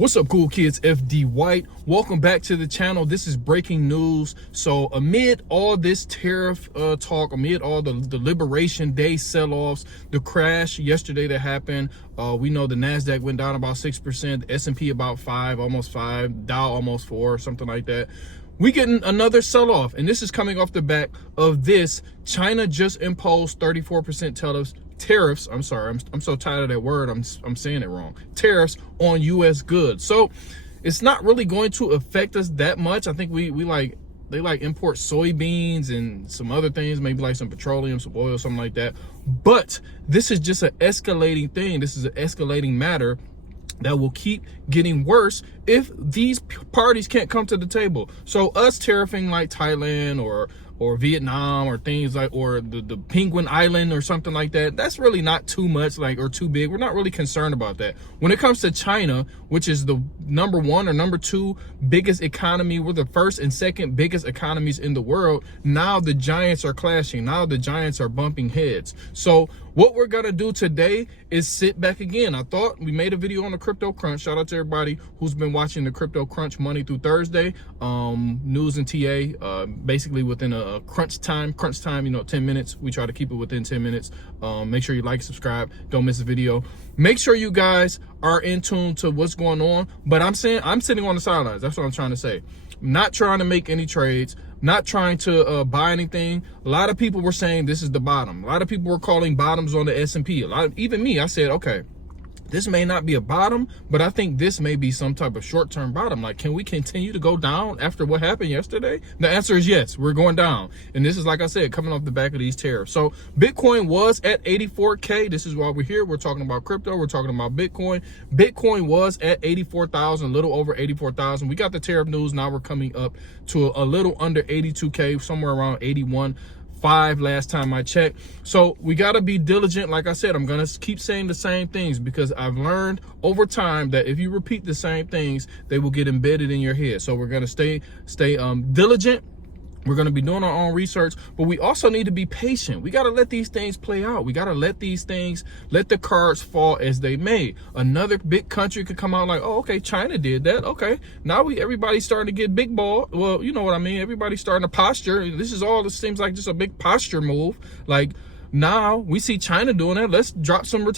What's up, cool kids? FD White. Welcome back to the channel. This is breaking news. So amid all this tariff talk, amid all the Liberation Day sell-offs, the crash yesterday that happened, we know the NASDAQ went down about 6%, the S&P about 5, almost 5, Dow almost 4, something like that. We getting another sell-off, and this is coming off the back of this. China just imposed 34% tariffs. I'm sorry, I'm so tired of that word. I'm saying it wrong. Tariffs on U.S. goods. So it's not really going to affect us that much. I think they import soybeans and some other things, maybe like some petroleum, some oil, something like that. But this is just an escalating thing. This is an escalating matter that will keep getting worse if these parties can't come to the table. So us tariffing like Thailand or Vietnam or things like, or the Penguin Island or something like that, that's really not too much, like, or too big. We're not really concerned about that. When it comes to China, which is the number 1 or number 2 biggest economy, we're the first and second biggest economies in the world. Now the giants are clashing. Now the giants are bumping heads. So what we're gonna do today is sit back again. I thought we made a video on the Crypto Crunch. Shout out to everybody who's been watching the Crypto Crunch Monday through Thursday. News and TA, basically within a crunch time, 10 minutes. We try to keep it within 10 minutes. Make sure you like, subscribe, don't miss a video. Make sure you guys are in tune to what's going on. But I'm sitting on the sidelines. That's what I'm trying to say. I'm not trying to make any trades, not trying to buy anything. A lot of people were saying this is the bottom. A lot of people were calling bottoms on the S&P. Even me, I said, okay, this may not be a bottom, but I think this may be some type of short-term bottom. Like, can we continue to go down after what happened yesterday? The answer is yes, we're going down. And this is, like I said, coming off the back of these tariffs. So Bitcoin was at 84K. This is why we're here. We're talking about crypto. We're talking about Bitcoin. Bitcoin was at 84,000, a little over 84,000. We got the tariff news. Now we're coming up to a little under 82K, somewhere around 81.5 last time I checked. So we got to be diligent. Like I said, I'm going to keep saying the same things because I've learned over time that if you repeat the same things, they will get embedded in your head. So we're going to stay diligent. We're going to be doing our own research, but we also need to be patient. We got to let these things play out. We got to let the cards fall as they may. Another big country could come out like, oh, okay, China did that. Okay, now everybody's starting to get big ball. Well, you know what I mean? Everybody's starting to posture. This seems like just a big posture move. Like, now we see China doing that. Let's drop some more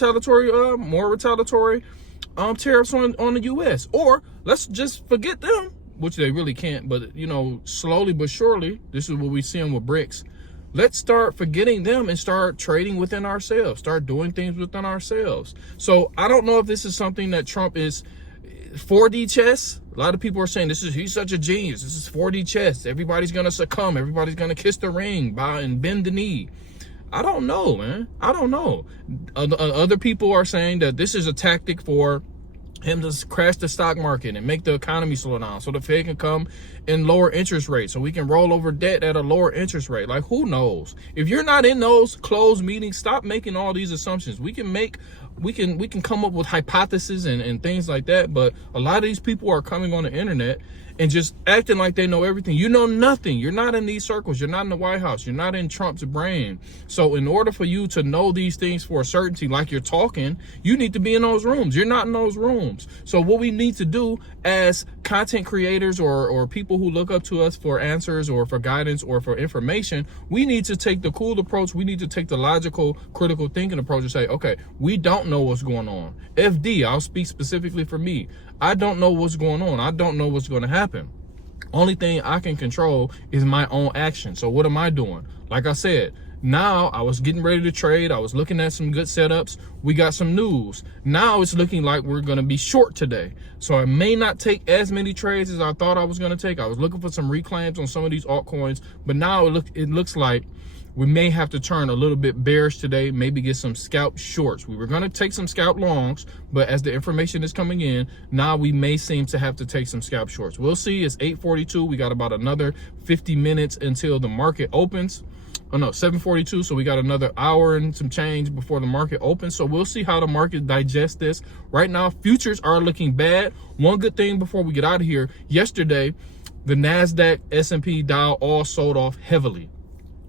retaliatory tariffs on the U.S. Or let's just forget them, which they really can't, but you know, slowly but surely, this is what we see with BRICS. Let's start forgetting them and start trading within ourselves, start doing things within ourselves. So I don't know if this is something that Trump is 4D chess. A lot of people are saying he's such a genius. This is 4D chess. Everybody's gonna succumb. Everybody's gonna kiss the ring, bow and bend the knee. I don't know, man. I don't know. Other people are saying that this is a tactic for him to crash the stock market and make the economy slow down so the Fed can come and lower interest rates so we can roll over debt at a lower interest rate. Like, who knows? If you're not in those closed meetings, stop making all these assumptions. We can come up with hypotheses and things like that, but a lot of these people are coming on the internet and just acting like they know everything. You know nothing. You're not in these circles. You're not in the White House. You're not in Trump's brain. So in order for you to know these things for a certainty, like you're talking, you need to be in those rooms. You're not in those rooms. So what we need to do as content creators or people who look up to us for answers or for guidance or for information, we need to take the cool approach. We need to take the logical, critical thinking approach and say, okay, we don't know what's going on. FD, I'll speak specifically for me. I don't know what's going on. I don't know what's going to happen. Only thing I can control is my own action. So what am I doing? Like I said, now I was getting ready to trade. I was looking at some good setups. We got some news. Now it's looking like we're going to be short today. So I may not take as many trades as I thought I was going to take. I was looking for some reclaims on some of these altcoins, but now it looks like we may have to turn a little bit bearish today, maybe get some scalp shorts. We were going to take some scalp longs, but as the information is coming in, now we may seem to have to take some scalp shorts. We'll see. It's 8:42. We got about another 50 minutes until the market opens. Oh no, 7:42. So we got another hour and some change before the market opens. So we'll see how the market digests this. Right now, futures are looking bad. One good thing before we get out of here, yesterday, the NASDAQ, S&P, Dow all sold off heavily.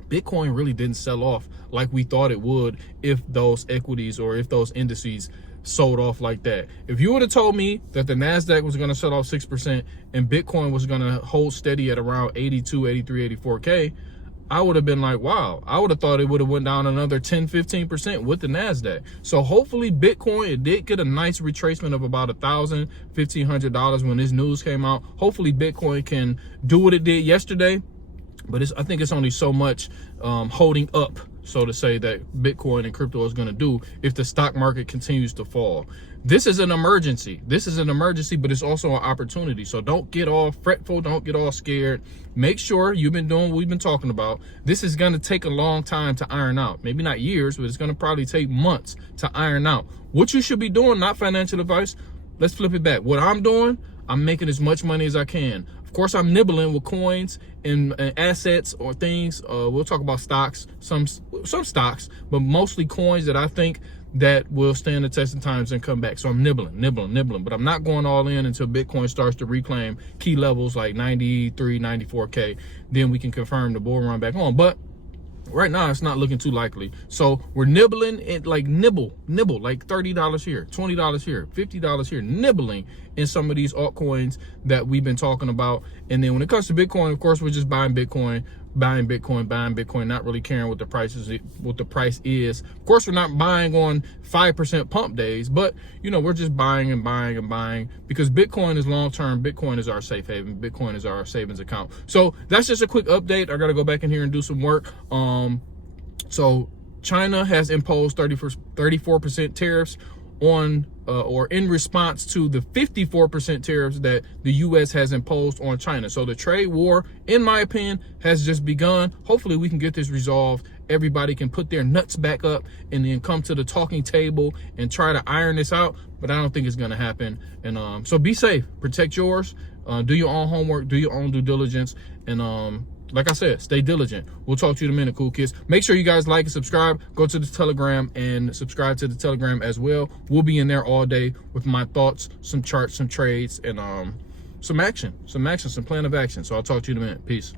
Bitcoin really didn't sell off like we thought it would if those equities or if those indices sold off like that. If you would have told me that the NASDAQ was going to sell off 6% and Bitcoin was going to hold steady at around 82, 83, 84K, I would have been like, wow. I would have thought it would have went down another 10, 15% with the NASDAQ. So hopefully Bitcoin, it did get a nice retracement of about $1,000, $1,500 when this news came out. Hopefully Bitcoin can do what it did yesterday, but I think it's only so much holding up, so to say, that Bitcoin and crypto is going to do if the stock market continues to fall. This is an emergency. This is an emergency, but it's also an opportunity. So don't get all fretful. Don't get all scared. Make sure you've been doing what we've been talking about. This is going to take a long time to iron out. Maybe not years, but it's going to probably take months to iron out. What you should be doing, not financial advice. Let's flip it back. What I'm doing, I'm making as much money as I can. Of course, I'm nibbling with coins and assets or things. We'll talk about stocks, some stocks, but mostly coins that I think that will stand the test of times and come back. So I'm nibbling, but I'm not going all in until Bitcoin starts to reclaim key levels like 93, 94K. Then we can confirm the bull run back on. But right now, it's not looking too likely. So we're nibbling it, like nibble, like $30 here, $20 here, $50 here, nibbling in some of these altcoins that we've been talking about. And then when it comes to Bitcoin, of course, we're just buying Bitcoin, not really caring what the price is. Of course, we're not buying on 5% pump days, but you know, we're just buying and buying and buying because Bitcoin is long-term. Bitcoin is our safe haven. Bitcoin is our savings account. So that's just a quick update. I got to go back in here and do some work. So China has imposed 34% tariffs on or in response to the 54% tariffs that the US has imposed on China. So the trade war, in my opinion, has just begun. Hopefully we can get this resolved. Everybody can put their nuts back up and then come to the talking table and try to iron this out, but I don't think it's going to happen. And so be safe, protect yours, do your own homework, do your own due diligence, and like I said, stay diligent. We'll talk to you in a minute, cool kids. Make sure you guys like and subscribe. Go to the Telegram and subscribe to the Telegram as well. We'll be in there all day with my thoughts, some charts, some trades, and some action, some plan of action. So I'll talk to you in a minute. Peace.